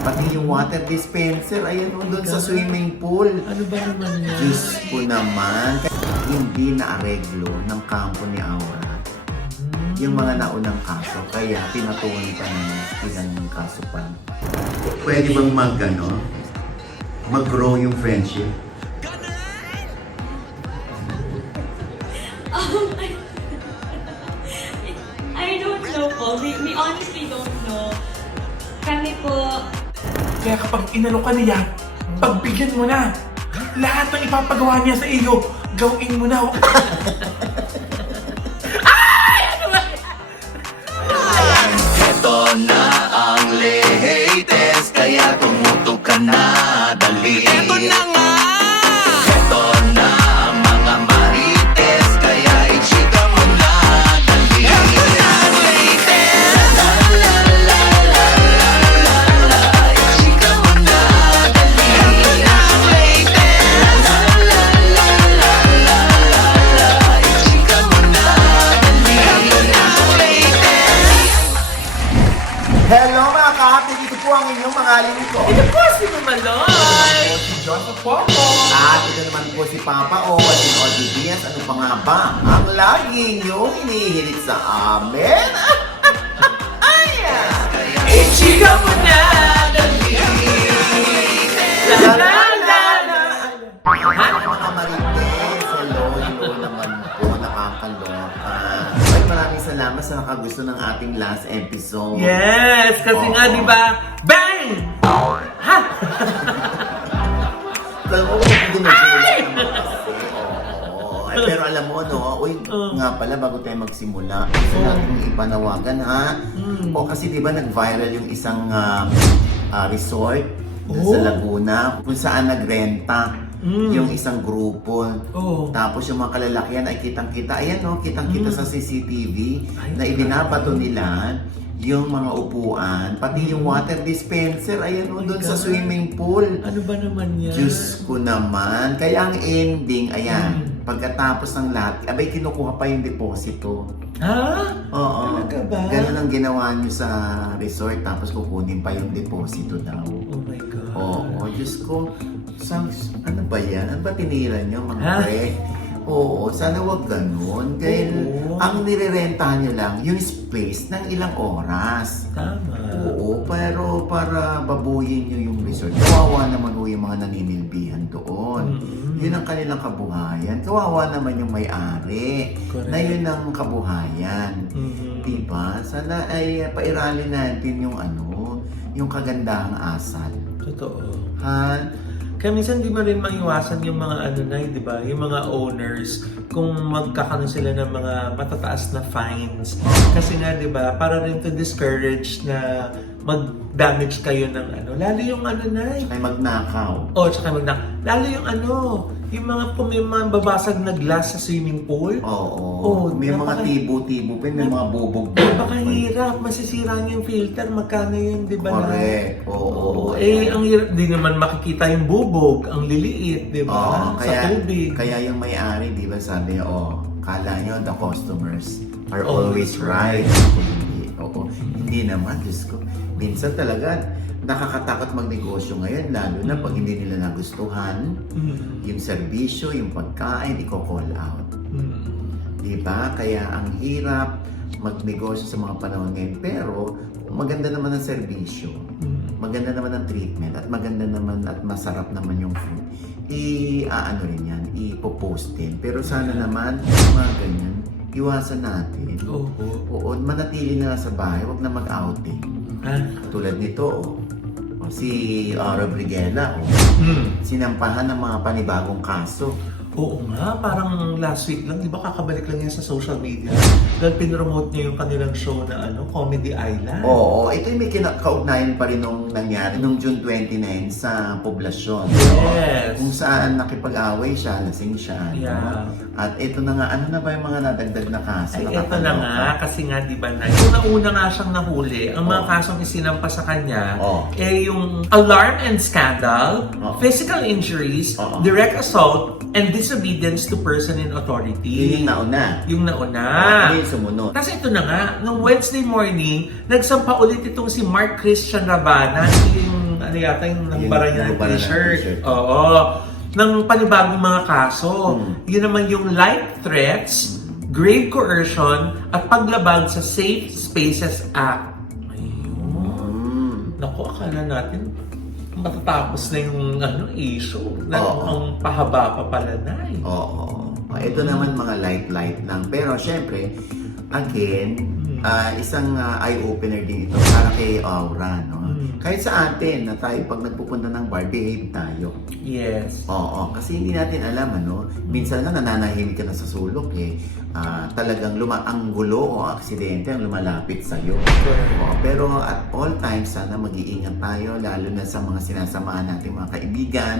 Pati yung water dispenser, ayan o, doon sa swimming pool. Ano ba naman yan? Diyos ko naman. Hindi na-areglo ng kampo ni Aura yung mga naunang kaso, kaya pinatuwan pa ng ilang kaso pa. Pwede bang mag-grow yung friendship? I don't know po. We honestly don't know. Kami po, Kaya kapag inano ka niya, pagbigyan mo na. Lahat ng ipapagawa niya sa iyo, gawin mo na. Ito na ang latest, kaya tumutok ka na, dali. Ito na nga! Ito na ang mga marites, kaya i-chika mo na, dali. Ito na ang latest! La la la la la la la, i-chika mo na, dali. Ito na ang latest! La la la la la la la, i-chika mo na, dali. Ito na ang latest! Hello mga kahapi, dito po ang inyong mga lingkod. Ito po si Mamaloy! Si Joseph Popo! At ito naman po si Papa O at si Audrey Diaz. Ano pa nga ba ang lagi niyong hinihirit sa amin? Ayan! Ichika mo na! Dali! La la la la! Mga marites, hello naman po, nakakaloka. Ay, maraming salamat sa nakagusto ng ating last episode. Yes! Kasi nga, di ba? Bang! Ha? Alam mo, ginugulat naman kasi. Oo. Ay, pero alam mo, no? Uy, nga pala, bago tayo magsimula, gusto natin ipanawagan, ha? O kasi di ba nag-viral yung isang resort sa Laguna, kung saan nagrenta yung isang grupo. Tapos yung mga kalalakihan ay kitang-kita. Ayan, no? Kitang-kita sa CCTV na ibinabato nila yung mga upuan, pati yung water dispenser, ayan o, doon sa swimming pool. Ano ba naman yan? Diyos ko naman. Kaya ang ending, ayan, pagkatapos ng lahat, abay kinukuha pa yung deposito. Ha? Oo. Talaga ba? Ganun ang ginawa nyo sa resort, tapos kukunin pa yung deposito daw. Oh my God. Oo, Diyos ko. Ano ba yan? Ano ba tinira nyo, mga Ha? pre? Oo, sana wag ganun. Dahil ang nirerentahan nyo lang, yung space ng ilang oras. Tama. Oo, pero para babuyin nyo yung resort. Kawawa naman ho yung mga naninilbihan doon. Yun ang kanilang kabuhayan. Kawawa naman yung may-ari. Correct. Na yun ang kabuhayan. Diba? Sana ay pairali natin yung kagandahang asal. Totoo. Ha? Kaya minsan di mo rin maiwasan yung mga di ba? Yung mga owners kung magkakaroon sila ng mga matataas na fines. Kasi nga, di ba, para rin to discourage na mag-damage kayo ng lalo yung Ay magnakaw. tsaka lalo yung yung mga kung may mga babasag na glass sa swimming pool. Oo. May mga tibo-tibo pa, may mga bubog. Napakahirap, masisira niyo yung filter, magkano yun, di ba? Correct. Oo. Ang hirap, di naman makikita yung bubog, ang liliit, di ba? Sa tubig. Kaya yung may-ari, di ba, sabi niya, kala nyo the customers are always right. Oo. Hindi naman, Diyos ko. Minsan talaga, nakakatakot magnegosyo ngayon, lalo na pag hindi nila nagustuhan yung serbisyo, yung pagkain, i-call out. Diba? Kaya ang hirap magnegosyo sa mga panahon ngayon. Pero maganda naman ang serbisyo, maganda naman ang treatment, at maganda naman at masarap naman yung food. I-post din. Pero sana naman, mga ganyan, iwasan natin. Oo, manatili na sa bahay, huwag na mag-outing. Tulad nito, si Robrigela, sinampahan ng mga panibagong kaso. Oo nga, parang last week lang, di ba kakabalik lang yan sa social media? Dahil pinromote niya yung kanilang show na Comedy Island. Oo, ito yung may kaugnayan pa rin nung nangyari nung June 29 sa poblasyon. Yes. Kung saan nakipag-away siya, lasing siya. Yeah. No? At ito na nga, ano na ba yung mga nadagdag na kaso? Ay, ito na nga, kasi nga di ba na, yung nauna nga siyang nahuli, ang mga kasong isinampa sa kanya, yung alarm and scandal, physical injuries, direct assault, and disobedience to person in authority. Yun yung nauna. Yung nauna. Yung sumunod. Kasi ito na nga, nung Wednesday morning, nagsampa ulit itong si Mark Christian Rabana, yung ano yata, yung Yung bara niya ng nabara ng t-shirt. t-shirt. Oo. Ng panibagong mga kaso. Yun naman yung light threats, grave coercion, at paglabag sa Safe Spaces Act. Ayun. Naku, akala natin matatapos na yung issue. Na Oo. ang pahaba pa pala na eh. Oo. Ito naman mga light lang. Pero syempre, again, isang eye-opener din ito para kay Aura, no? Kahit sa atin, na tayo pag nagpupunta ng bar, behave tayo. Yes. Oo, kasi hindi natin alam, ano? Minsan nga nananahimik ka na sa sulok, eh. Talagang ang gulo o aksidente ang lumalapit sa'yo. Oo, pero at all times, sana mag-iingat tayo, lalo na sa mga sinasamahan nating mga kaibigan.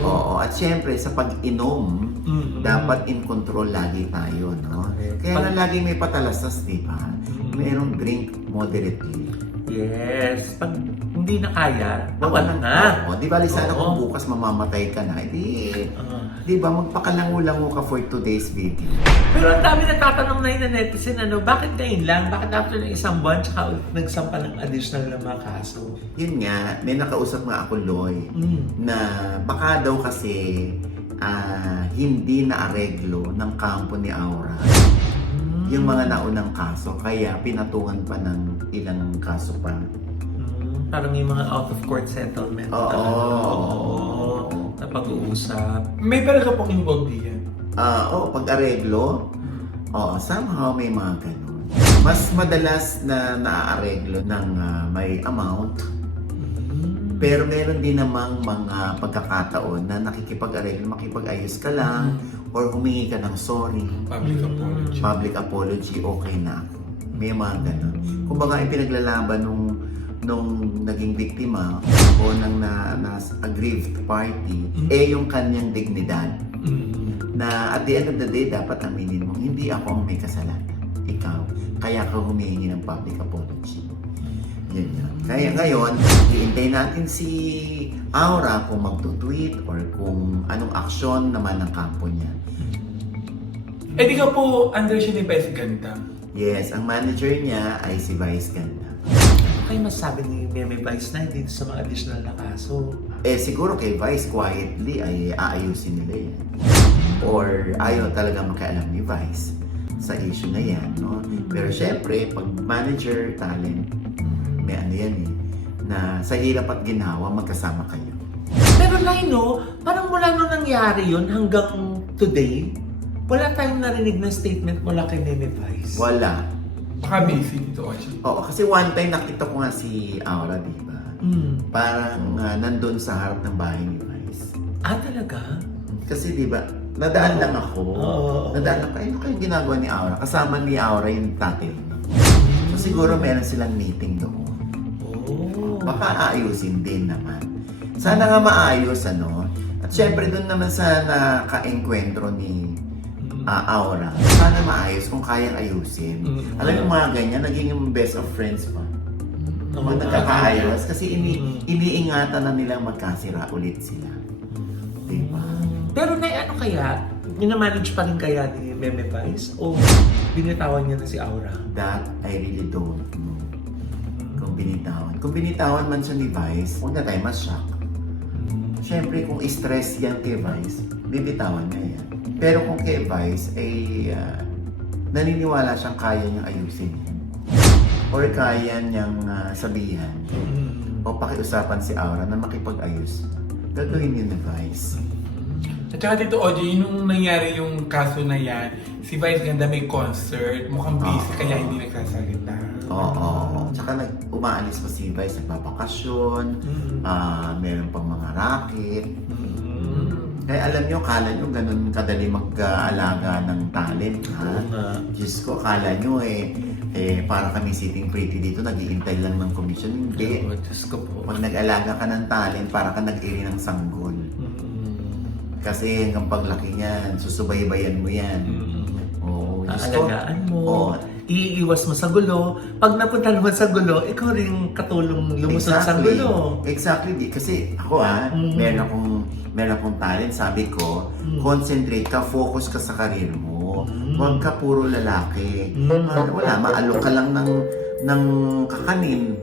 Oo, at syempre, sa pag-inom, dapat in control lagi tayo, no? Kaya na lagi may patalastas, di ba? Merong drink moderately. Yes. Pag hindi na kaya, Oo, wala na. Oo, di ba, sana Oo. kung bukas mamamatay ka na, di ba, magpakalango-lango ka for today's video. Pero ang dami nagtatanong na yun na netizen, bakit ngayon lang? Bakit after ng isang buwan, tsaka ulit nagsampa ng additional na mga kaso? Yun nga, may nakausap nga ako, Loy, na baka daw kasi hindi na-areglo ng kampo ni Aura yung mga naunang kaso, kaya pinatungan pa ng ilang kaso pa. Parang yung mga out-of-court settlement. Oo. Na pag-uusap. May pera ka pong involved diyan. Pag-areglo, somehow may mga ganun. Mas madalas na naaareglo ng may amount, pero meron din namang mga pagkakataon na nakikipag-areglo, makipag-ayos ka lang, or humingi ka ng sorry, Public apology. public apology, okay na ako. May mga ganun. Kumbaga, ipinaglalaban nung naging biktima o nang na aggrieved party, yung kanyang dignidad. Na at the end of the day, dapat aminin mo, hindi ako ang may kasalanan. Ikaw. Kaya ka humingi ng public apology. Yun yun. Kaya ngayon, iintay natin si Aura kung magtutweet or kung anong aksyon naman ng kampo niya. Eh di ka po under siya ni Vice Ganda. Yes, ang manager niya ay si Vice Ganda. Ano kayo masasabi ni Meme Vice na dito sa mga additional na kaso? Siguro kay Vice quietly ay aayusin nila yan. Or ayaw talaga makialam ni Vice sa issue na yan, no? Pero syempre, pag manager, talent, may ano yan eh, na sa hirap at ginawa, magkasama kayo. Pero Lino, parang mula nung nangyari yun hanggang today, wala tayong narinig na statement mula kay Meme Vice. Wala. Baka busy dito kasi. Oo, kasi one time nakita ko nga si Aura, di ba? Parang nandun sa harap ng bahay ni Vice. Talaga? Kasi di ba, nadaan lang ako. Oo. Nadaan lang ako, ano kayong ginagawa ni Aura? Kasama ni Aura yung tatay niya. So siguro meron silang meeting doon. Baka aayusin din naman. Sana nga maayos, ano? At syempre doon naman sa naka-enkwentro ni Aura, sana maayos kung kayang ayusin. Alam mo mga ganyan, naging yung best of friends pa. Mga nagkakaayos kasi iniingatan na nilang magkasira ulit sila. Diba? Pero ano kaya? Minamanage pa rin kaya ni Meme Vice? O binitawan niya na si Aura? That I really don't know. Kung binitawan. Kung binitawan man siya ni Vice, huwag na tayo mas-shock. Siyempre, kung stress yan kay Vice, bibitawan niya yan. Pero kung kay Vice, naniniwala siyang kaya niyang ayusin yan. Or kaya niyang sabihan o pakiusapan si Aura na makipag-ayos. Gagawin niya ni Vice. At saka dito, Oji, nung nangyari yung kaso na yan, si Vice Ganda may concert, mukhang busy kaya hindi nagsasalita. Oo. Tsaka umaalis pa si Vice, nagbabakasyon, meron pang mga racket. Kaya alam nyo, kala nyo ganun kadali mag-aalaga ng talent, ha? Diyos ko, kala nyo para kami sitting pretty dito, nag-iintay lang ng commission. Hindi. Diyos ko po. Pag nag-alaga ka ng talent, para ka nag-iri ng sanggol. Kasi hanggang paglaki niyan, susubaybayan mo yan. Oo, Aalagaan mo, Oo. iiwas mo sa gulo. Pag napunta naman sa gulo, ikaw rin katulong lumusot sa gulo. Exactly. Kasi ako meron akong talent. Sabi ko, concentrate ka, focus ka sa karir mo. Huwag ka puro lalaki. Wala, maalok ka lang ng ng kakanin.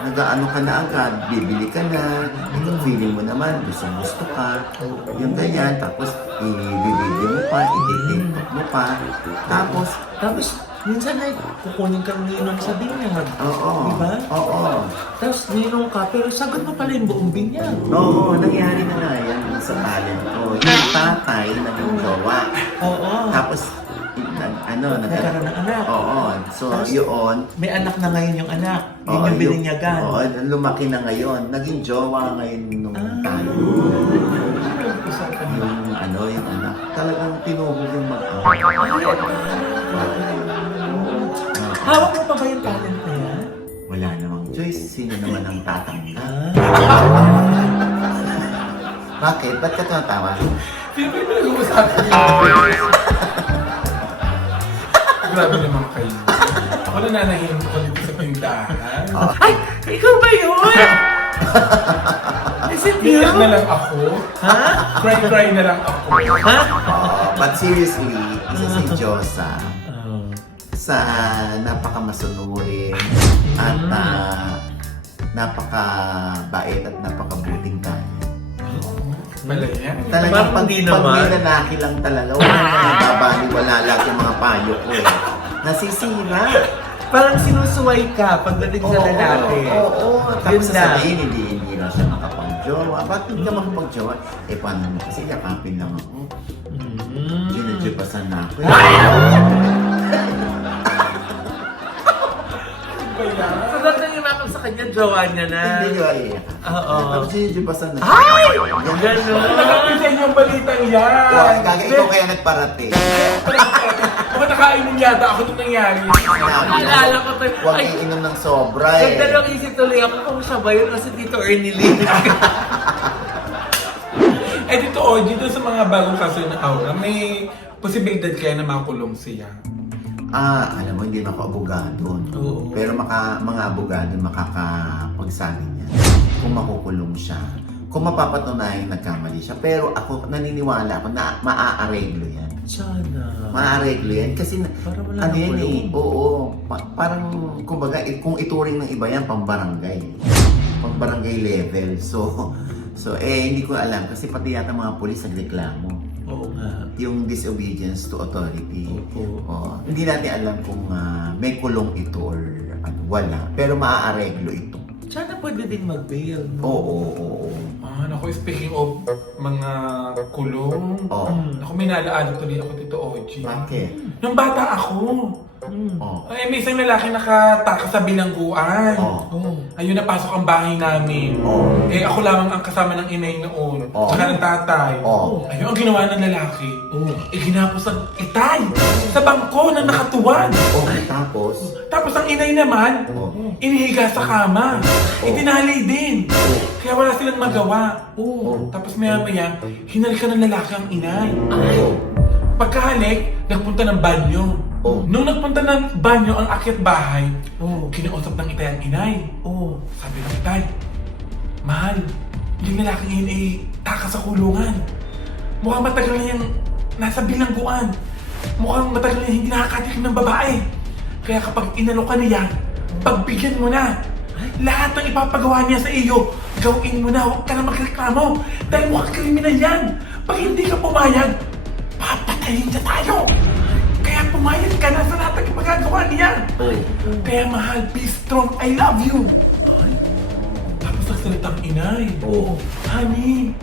Nag-ano ka na agad, bibili ka na, ikaw feeling mo naman, gusto ka, yung ganyan, tapos i-video mo pa, i-tiktok mo pa, tapos, minsan ay kukunin kang ninong sa binyag. oo, Diba? oo, Tapos ninong ka, pero sagot mo pala yung buong binyag. oo, nangyari na nga yan sa talent ko. Yung tatay naging jowa, Oo. tapos, Nagkaroon ng anak. Oo, so Tapos, yun, May anak na ngayon yung anak. Yun oo, yung bininyagan. Oo, lumaki na ngayon, naging jowa ngayon nung tayo. Yung anak, talagang tinuhog yung mag-anak. Hawak mo pa ba yung talent na yan? Wala namang choice. Sino naman ang tatangga? Bakit? Ba't ka tumatawa? Sino ba yung nag-uusapan niyo? Grabe naman kayo. Ako nananahin ko dito sa pintahan. Ay! Ikaw ba yun? Is it you? Iyak na lang ako. Ha? Cry na lang ako. Ha? But seriously, isa si Diyosa Oh. sa napaka-masunurin at napaka-bait at napakabuting tayo. Malaya. Talagang Parang pag hindi may naman. lalaki lang talaga, wala na nababaliwala lahat yung mga payo ko eh. Nasisira. Parang sinusuway ka pagdating sa lalaki. Oo. Tapos Yun lang. sasabihin, hindi raw siya makapag-jowa. Ba't hindi ka makapag-jowa? Eh, paano mo? Kasi yakapin lang ako. Ginujubasan na ako. Sagot na yung makap sa kanya, jowa niya na. Hindi ko iyak. Oo. Tapos ginujubasan na. Ay! Ganun. Ganun. Nakapisan yung balitang yan. Wah, gaga, ikaw kaya nagparating. Baka nakainom yata ako nung nangyari. Alala ko to. Huwag Ay, iinom ng sobra eh. nagdalawang isip tuloy ako kung siya ba yun kasi Tito Ernie Lee. Eh dito, dito sa mga bagong kaso na aura, may posibilidad kaya na makulong siya. Alam mo, hindi na ako abogado. No? Oo. Pero mga abogado makakapagsabi niya kung makukulong siya. Kung mapapatunayan nagkamali siya. Pero ako, naniniwala ako na maaareglo yan. Sana. Maaareglo yan. Kasi, Para wala ano nang yan kulong. eh, oo. Parang, kumbaga, kung ituring ng iba yan, pambarangay. Pambarangay level. So, hindi ko alam. Kasi pati yata mga polis nagreklamo. Oo nga. Yung disobedience to authority. Opo. Hindi natin alam kung may kulong ito or wala. Pero maaareglo ito. Sana pwede din mag-bail. No? Oo. Naku, speaking of mga kulong, Oo. naku, may naalala tuloy ako dito, OG. Bakit? Nung bata ako, Oo. may isang lalaki nakataka sa bilangguan. Oo. Ayun, napasok ang bahay namin. Oo. Eh, ako lamang ang kasama ng inay noon. Oo. Tsaka ng tatay. Oo. Ayun, ang ginawa ng lalaki. Oo. Ginapos ang itay sa bangko na nakatuwad. Okay, tapos? Tapos ang inay naman, Oo. inihiga sa kama. Oo. Itinali din. Kaya wala silang magawa. Oo. Tapos maya-maya, hinalikan ng lalaki ang inay. Oo. Pagkahalik, nagpunta ng banyo. Oo. Nung nagpunta ng banyo ang akyat bahay, Oo. kinausap ng itay ang inay. Oo. Sabi ng itay, mahal, yung lalaking yun ay taka sa kulungan. Mukhang matagal na yung nasa bilangguan. Mukhang matagal na hindi nakakatikim ng babae. Kaya kapag inalo ka niya, pagbigyan mo na. Lahat ng ipapagawa niya sa iyo, gawin mo na, huwag ka na magreklamo. Dahil mukhang kriminal yan. Pag hindi ka pumayag, papatayin niya tayo. Kaya pumayag ka na sa lahat ng ipagagawa niya. Kaya mahal, be strong, I love you. Tapos nagsalita ang inay. Oo. Honey,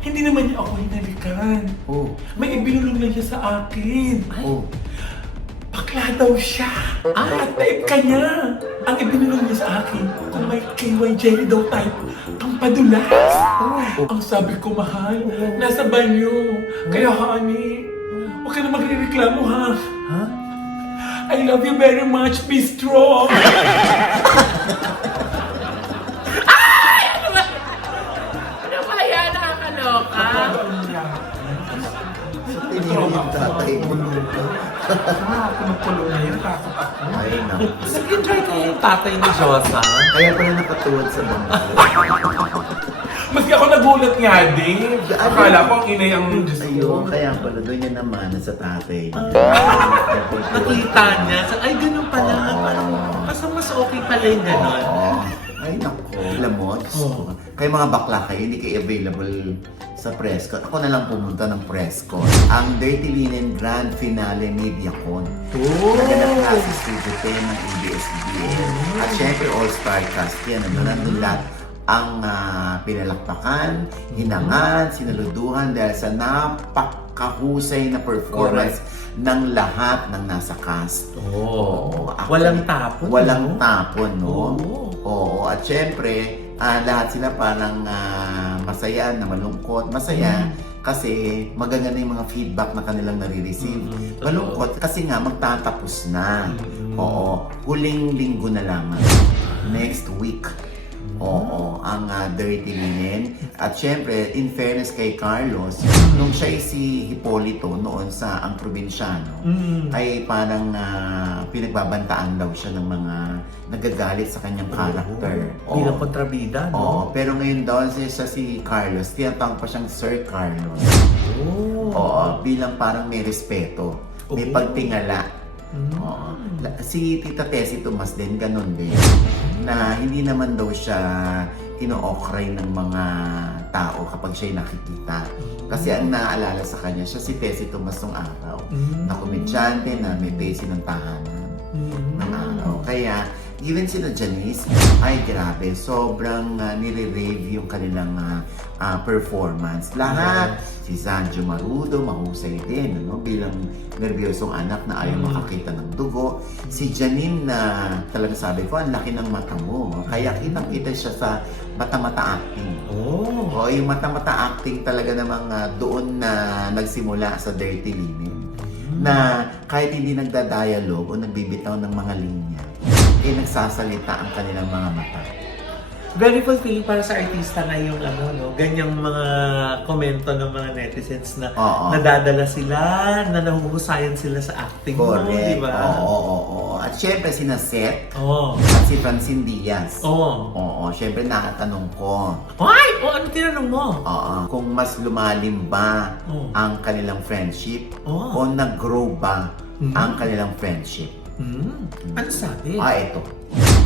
hindi naman niya ako hinalikan. Oo. May ibinulong lang siya sa akin. Oo. Bakla daw siya. At type ka niya. Ang ibinulong niya sa akin, kung may KY jelly daw type, pampadulas. Ang sabi ko, mahal, nasa banyo. Kaya honey, huwag ka na magre-reklamo ha. Ha? I love you very much, be strong. Ano ba yan? Nakakaloka. So, tinigil yung tatay mo. Pinagpulo na yun, takot ako. Ay, naku. Nag-enjoy kayo yung tatay ni Josa. Kaya pala nakatuwad sa bangko. Maski ako nagulat nga din. Akala ko ang inay ang Diyos ko. Ayun, kaya pala doon niya naman sa tatay niya. Nakita niya. Ay, ganun pala. Parang, so mas okay pala yung gano'n. Oo. Ay, naku. Alam mo, Diyos ko. Kayo mga bakla kayo, hindi kayo available sa press con. Ako na lang pumunta ng press con. Ang Dirty Linen Grand Finale Mediacon. Naganap na si Studio 10 ng ABS-CBN. At syempre, all-star cast yan. Nandun lahat ang pinalakpakan, hinangan, sinaluduhan dahil sa napakahusay na performance ng lahat ng nasa cast. Oo. Actually, Walang tapon. Walang no? tapon, no? Oo. Oo. At syempre, lahat sila parang masaya, na malungkot. Masaya kasi magaganda yung mga feedback na kanilang nare-receive. Totoo. Malungkot kasi nga magtatapos na. Oo. Huling linggo na lamang. Next week. Oo, ang Dirty Linen. At syempre, in fairness kay Carlos, nung siya ay si Hipolito noon sa Ang Probinsyano, ay parang pinagbabantaan daw siya ng mga nagagalit sa kanyang character. Bilang Oo. kontrabida, no? Oo, pero ngayon daw siya si Carlos, tinatawag pa siyang Sir Carlos. Oo, bilang parang may respeto, may Oo. pagtingala. Oo. Si Tita Tessie Tomas din, ganun din. Na hindi naman daw siya ino-okray ng mga tao kapag siya'y nakikita. Kasi ang naaalala sa kanya, siya si Tessie Tomas nung araw. Na komedyante na may Tessie ng tahanan ng araw. Kaya, even sila Janice, ay grabe, sobrang nire-rave yung kanilang performance. Lahat, si Sanjo Marudo, mahusay din, ano? Bilang nervyosong anak na ayaw makakita ng dugo. Si Janine na talaga sabi ko, ang laki ng mata mo. Kaya kitang-kita siya sa mata-mata acting. Oh. O, yung mata-mata acting talaga namang doon na nagsimula sa Dirty Linen. Na kahit hindi nagda-dialogue o nagbibitaw ng mga linya, eh nagsasalita ang kanilang mga mata. Very fulfilling para sa artista na yung ano, no? Ganyang mga komento ng mga netizens na Oo. nadadala sila, na nahuhusayan sila sa acting mo, Correct. di ba? Oo. At syempre sina Seth Oo. at si Francine Diaz. Oo. Oo, syempre nakatanong ko. Ay! O, ano tinanong mo? Oo, kung mas lumalim ba Oo. ang kanilang friendship Oo. o nag-grow ba ang kanilang friendship. Ano sabi? Ito.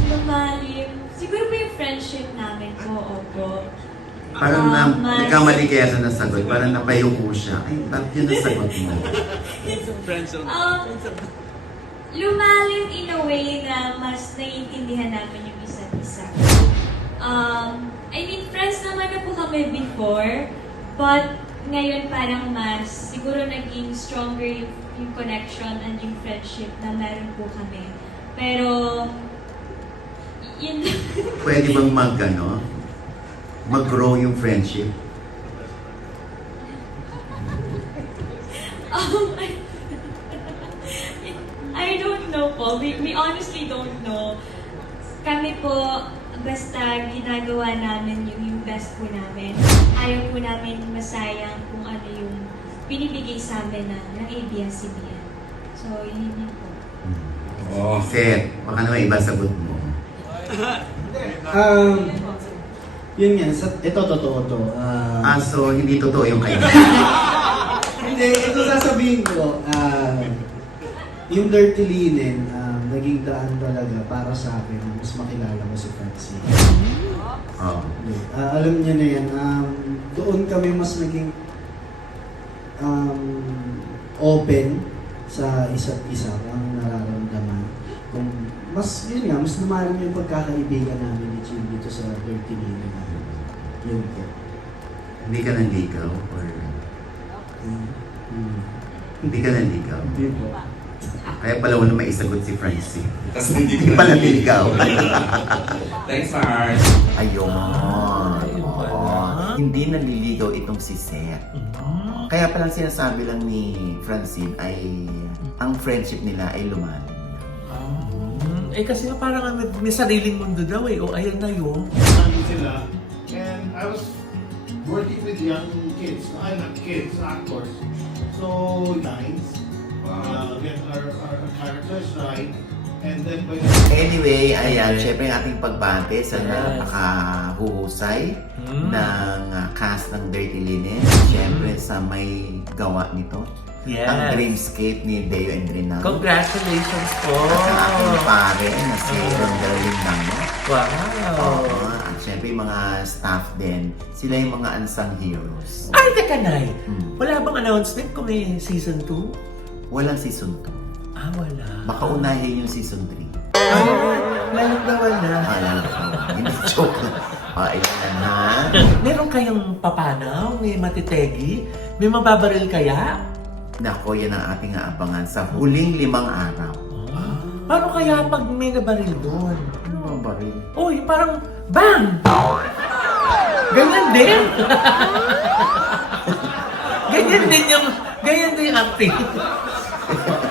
Lumalim. Siguro po yung friendship namin po, opo. Parang Mas- nagkamali kaya sa nasagot. Parang napayuko siya. Ay, ba't yun nasagot mo? Lumalim in a way na mas naiintindihan namin yung isa't isa. I mean, friends naman na po kami before, but ngayon parang mas siguro naging stronger yung connection and yung friendship na meron po kami. Pero, yun Pwede bang mag-grow yung friendship? I don't know po. We honestly don't know. Kami po, basta ginagawa namin yung best po namin. Ayaw po namin masayang kung ano yung binibigay sa amin ng ABS-CBN. So, yun yun po. Seth, baka naman iba sagot mo. Yun nga, ito totoo to. So hindi totoo yung kayo. Hindi, ito sasabihin ko. Yung Dirty Linen, naging daan talaga para sa akin na mas makilala ko si Francine. Oo. Alam niya na yan, doon kami mas naging open sa isa't isa, ang nararamdaman. Kung mas, yun nga, mas lumalim yung pagkakaibigan namin ni Jim dito sa Dirty Linen. Yun po. Hindi ka nanligaw or hindi ka nanligaw. Hindi po. Kaya pala wala maisagot si Francine. Tapos hindi pala niligaw. Thanks, Mars. Ayun. Ayun pala. Oo. Hindi naliligaw itong si Seth. Kaya palang sinasabi lang ni Francine ay ang friendship nila ay lumalim. Eh kasi nga parang may sariling mundo daw eh. O ayan na yun. Nandun sila. And I was working with young kids. I'm not kids, actors. So, nice. Get our characters right. And then by Anyway, ayan, Okay. syempre ang ating pagbate sa Yes. napakahuhusay ng cast ng Dirty Linen. Syempre sa may gawa nito, Yes. Ang Dreamscape ni Deo and Rinal. Congratulations po! At ang aking pare na si Rondel Lindano. Wow! At syempre yung mga staff din, sila yung mga unsung heroes. Ay, teka, Nay! Hmm. Wala bang announcement kung may season 2? Walang season 2. Ah, wala. Baka unahin yung season 3. Ay, lalong na wala. Alala ko. Hindi joke lang. Ayan na. Meron kayong papanaw? May matitegi? May mababaril kaya? Nako, yan ang ating aabangan sa huling 5 araw. Paano kaya pag may nabaril doon? Ano ba baril? Uy, parang bang! Ganyan din! Ganyan din yung acting.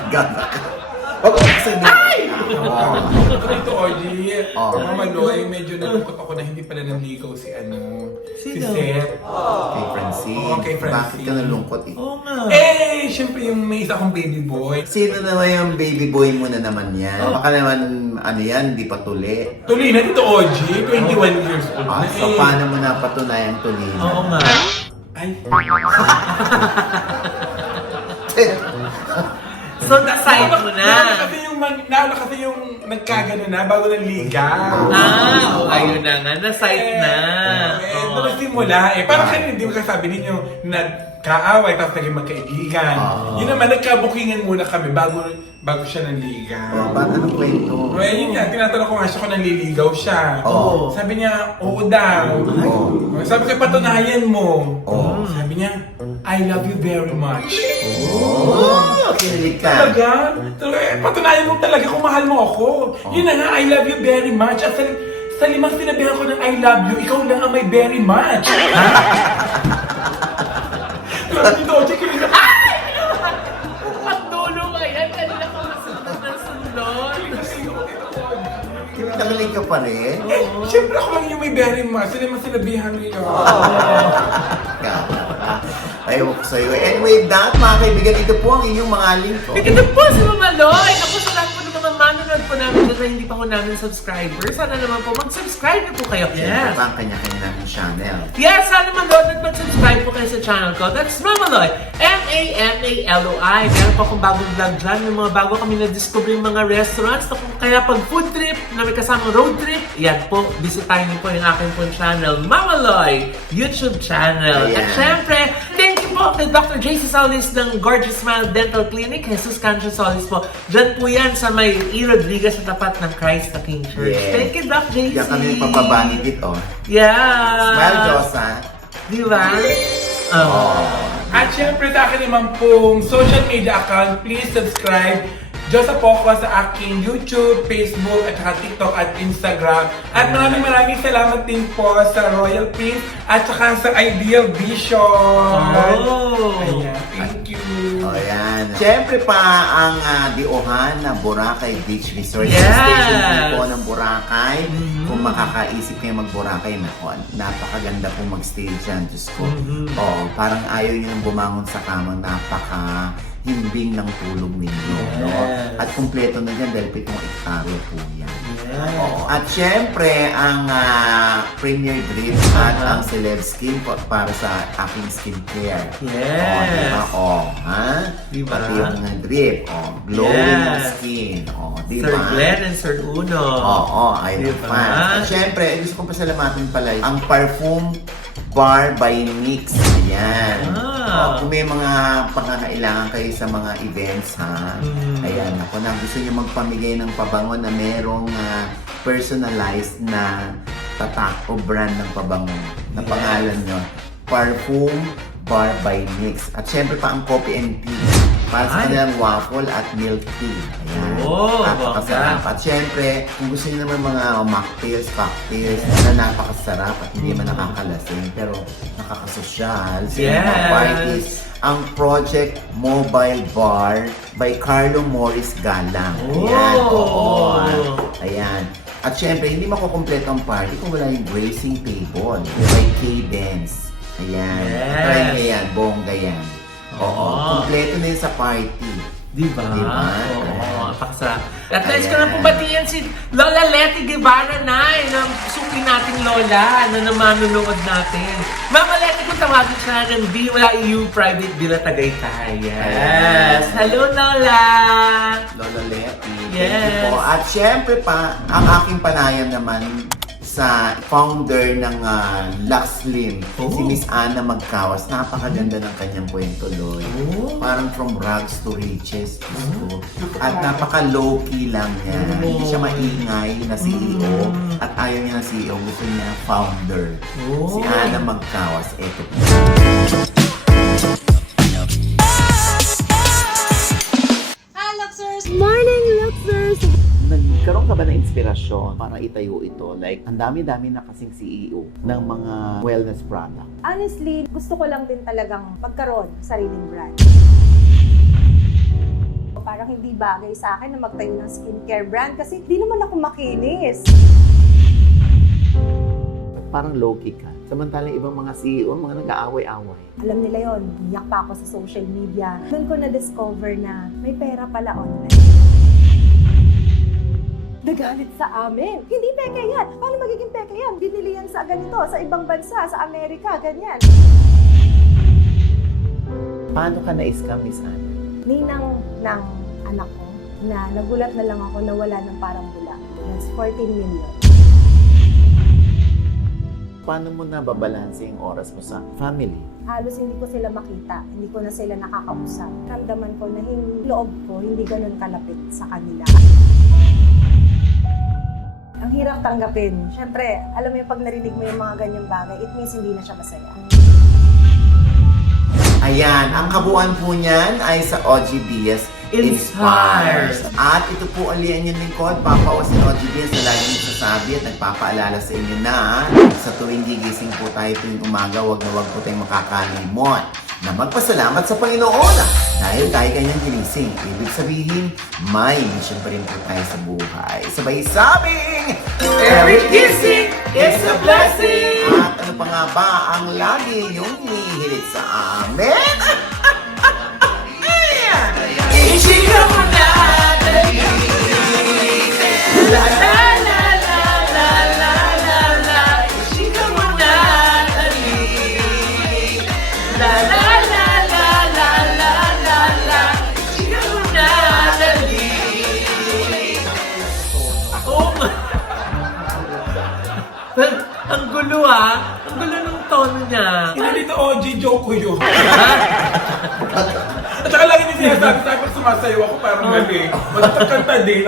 Ganda ka. Huwag ko kasi Ito, Orgy. Oh. Mamaloy, medyo nalungkot ako na hindi pala nanligaw si si Sino? Seth. Kay Francine. Oo, kay Francine. Bakit ka nalungkot eh? Oo nga. Eh, syempre yung may isa kong baby boy. Sino naman yung baby boy mo na naman yan? Oh. Baka naman, ano yan, di pa tuli. Tuloy na dito, OG. 21 years old na So, paano mo napatunayan tuli na? Oo nga. Ay. So, na-side mo na. Nauna kasi yung nagkagano na bago ng liga. Ayun na nga. Na-side na. Doon simula eh. Parang kanina, hindi mo kasabi ninyo, nagkaaway tapos naging magkaibigan. Yun naman, nagkabukingan muna kami bago siya nanliga. Ba't anong kwento? Well, yun nga, tinatanong ko nga siya kung nanliligaw siya. Oo. Sabi niya, oo daw. Oo. Sabi ko, patunayan mo. Oo. Sabi niya, I love you very much. Oh, kinilig ka. Talaga? Patunayan mo talaga kung mahal mo ako. Yun na nga, I love you very much. At sa 5 sinabihan ko ng I love you, ikaw lang ang may very much. Grabe dito, check yun. Pagdulo ka yan. Kanina ka masunod ng sunod. Kinilig ka pa rin? Eh, syempre ako lang yung may very much. Sa 5 sinabihan niyo. Ayaw ko sa'yo. And with that, mga kaibigan, ito po ang inyong mga lingko. Ito po si Mama Loy. Ako sa lahat po ng mga manonood po namin na hindi pa po namin subscribers. Sana naman po mag-subscribe na po kayo. Siyempre pa ang kanya-kanya namin channel. Yes, sana manood at mag-subscribe po kayo sa channel ko. That's Mama Loy. M-A-M-A-L-O-I. Meron po akong bagong vlog dyan. May mga bago kami na-discover yung mga restaurants. Kaya pag food trip na may kasamang road trip, yan po, bisitahin niyo po yung aking po channel, Mama Loy YouTube channel. Ayan. At syempre, thank you po kay Dr. JC Solis ng Gorgeous Smile Dental Clinic, Jesus Cancio Solis po. Diyan po yan sa may E. Rodriguez sa tapat ng Christ the King Church. Yes. Thank you, Doc JC. Diyan kami papabanit ito. Yeah. Smile, Josa. Di ba? Oh. At syempre sa akin naman pong social media account, please subscribe. Diyosa po ako sa aking YouTube, Facebook, at saka TikTok at Instagram. At maraming salamat din po sa Royal Prince at saka sa Ideal Vision. Oh. Ayan, thank you. O yan. Siyempre pa ang Diohan na Boracay Beach Resort. Yes. Station po ng Boracay. Kung makakaisip kayo mag-Boracay, nako, napakaganda pong mag-stay dyan. Diyos ko. Parang ayaw nyo nang bumangon sa kamang himbing ng tulog ninyo. No? At kumpleto na dyan dahil 7 hektarya po yan. Oo. At syempre, ang Premier Drip at ang Celeb Skin para sa aking skincare. Yes. Diba? Ha? Diba? Pati yung drip. Glowing Yes. skin. Diba? Sir Glenn and Sir Uno. I Diba? At syempre, gusto ko pasalamatin pala ang Parfum Bar by Mix. Ayan. Kung may mga pangangailangan kayo sa mga events, ayan, ako na gusto nyo magpamigay ng pabango na merong personalized na tatak o brand ng pabango na pangalan nyo, Parfum Bar by Mix. At syempre pa ang coffee and tea. Para sa kanilang waffle at milk tea. Ayan. Napakasarap. At syempre, kung gusto nyo naman mga mocktails, cocktails, na napakasarap at hindi man nakakalasing, pero nakakasosyal. Sa mga parties, ang Project Mobile Bar by Carlo Morris Galang. Ayan. Ayan. At syempre, hindi makukumpleto ang party kung wala yung gracing table by Cadence. Ayan. Try nyo yan. Bongga yan. Kompleto na yun sa party. Diba? Diba? Oo, napakasarap. At nais ko na pumatiyan si Lola Letty Guevara na, ng suki nating Lola na namanunood natin. Mama Letty, kung tawagin siya ng Viva EU Private Villa Tagaytay. Yes! Hello, Lola! Lola Letty. Thank Yes. you po. At syempre pa, ang aking panayam naman sa founder ng Lux Slim, Oh. si Miss Ana Magkawas. Napakaganda ng kanyang kwento, Loy. Oh. Parang from rags to riches. Gusto. At napaka-low-key lang niya. Hindi siya maingay na CEO. At ayaw niya na CEO. Gusto niya founder. Oh. Si Ana Magkawas. Eto po. Hi, Luxers! Morning, Luxers! Nagkaroon ka ba ng inspirasyon para itayo ito? Like, ang dami-dami na kasing CEO ng mga wellness product. Honestly, gusto ko lang din talagang magkaroon ng sariling brand. Parang hindi bagay sa akin na magtayo ng skincare brand kasi di naman ako makinis. Parang low-key ka. Samantalang ibang mga CEO, mga nag-aaway-away. Alam nila yon, iyak pa ako sa social media. Doon ko na-discover na may pera pala online. Nagalit sa amin. Hindi peke yan. Paano magiging peke yan? Binili yan sa ganito, sa ibang bansa, sa Amerika, ganyan. Paano ka na-scam, Miss Ana? Ninang ng anak ko na nagulat na lang ako na wala ng parang bula. That's 14 million. Paano mo nababalanse yung oras mo sa family? Halos hindi ko sila makita, hindi ko na sila nakakausap. Ramdaman ko na yung loob ko hindi ganun kalapit sa kanila. Ang hirap tanggapin. Siyempre, alam mo yung pag narinig mo yung mga ganyang bagay, it means hindi na siya masaya. Ayan, ang kabuuan po niyan ay sa OG Diaz Inspires. At ito po ang liyan yung lingkod, Papa O si OG Diaz na laging nagsasabi at nagpapaalala sa inyo na sa tuwing gigising po tayo tuwing umaga, wag na wag po tayong makakalimot na magpasalamat sa Panginoon dahil tayo kanyang ginising. Ibig sabihin, may mission pa rin po tayo sa buhay. Sabay sabing, every kissing is a blessing! At ano pa nga ba ang lagi yung nihilit sa amin? Ichika mo na, dali. La la la la la la la la. Ichika mo na, dali. La la la la la la la la. Ichika mo na, dali. Oh my. Ang gulo ah. Ang gulo ng tono niya. Hindi dito OG, joke ko yun. At saka lagi niya sinasabi, sabi ko sumasayaw ako parang galing. Magkakanta din.